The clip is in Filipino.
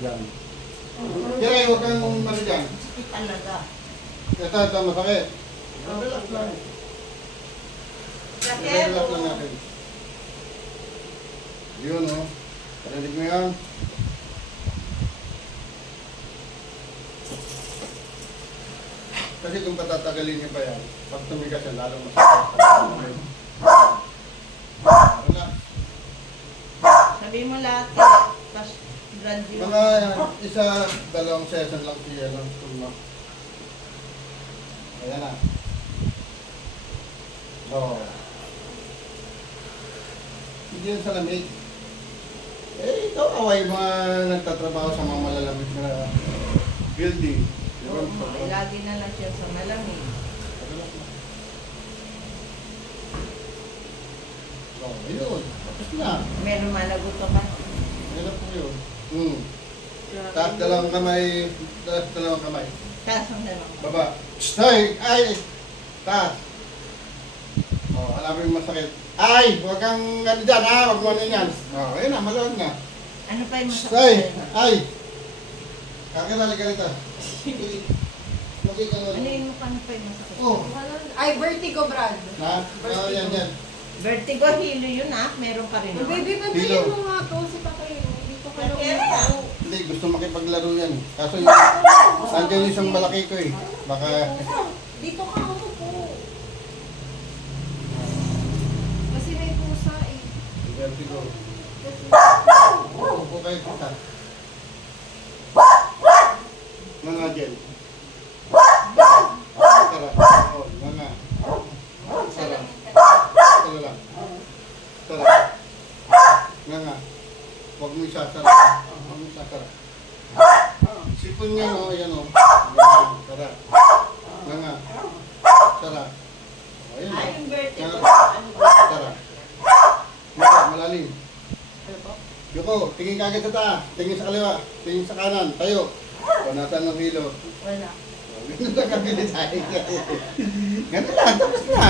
Yan. Kaya huwag kang ano dyan. Sakit talaga. Ito, masakit. Relax lang. Relax lang natin. Yun, oh. Parinig mo yan. Kasi kung patatagalin niyo pa yan, pag tumigas yan, lalo masakit. Relax. Sabi mo lahat, tapos brand yun. Mga isa, dalawang session lang siya ng tulma. Ayan na. Oo. Hindi yan sa lamig. Eh, ikaw away mga nagtatrabaho sa mga malalamig na building. Oo, ay lagi na lang siya sa malamig. Oo, ayun. Tapos na. Meron malagot ka. Meron po yun. Taas dalawang kamay. Taas dalawang kamay. Taas ang dalawang. Baba. Ay! Ay! Taas. Oh, hanapin mo masakit. Ay! Huwag kang ano dyan ha. Huwag mo ano yan. Oh, ayun na. Maluwag na. Ano pa yung masakit? Ay! Ay! Kakilala ka rito. Ano yung paano pa yung masakit? Oh. Ay, vertigo, Brad. Ha? Oh, yan, yan. Vertigo, hilo yun meron pa rin. Baby, patayin mo nga to si Patayin. Dito ka lang. Hindi, gusto makipaglaro yan. Kaso yung, nandiyan yung isang malaki ko eh. Baka, Dito ka ako po. Kasi may pusa eh. vertigo. Upo kayo kita. Mga gel. Tara. Oh, mga. Tara. Tara lang. Tara. Nga. Huwag mo isasara. Huwag mo isasara. Sipon niya, no? Ayan, no? Ayan. Tara. Nga. Tara. Ayan. Ay, yung vertigo. Tara. Nga, malalim. Yoko, tingin ka agad sa taas. Tingin sa kaliwa. Tingin sa kanan. Tayo. O, nasaan ang hilo? Wala. Ganun lang kabilis tayo. Ganun lang, tapos na.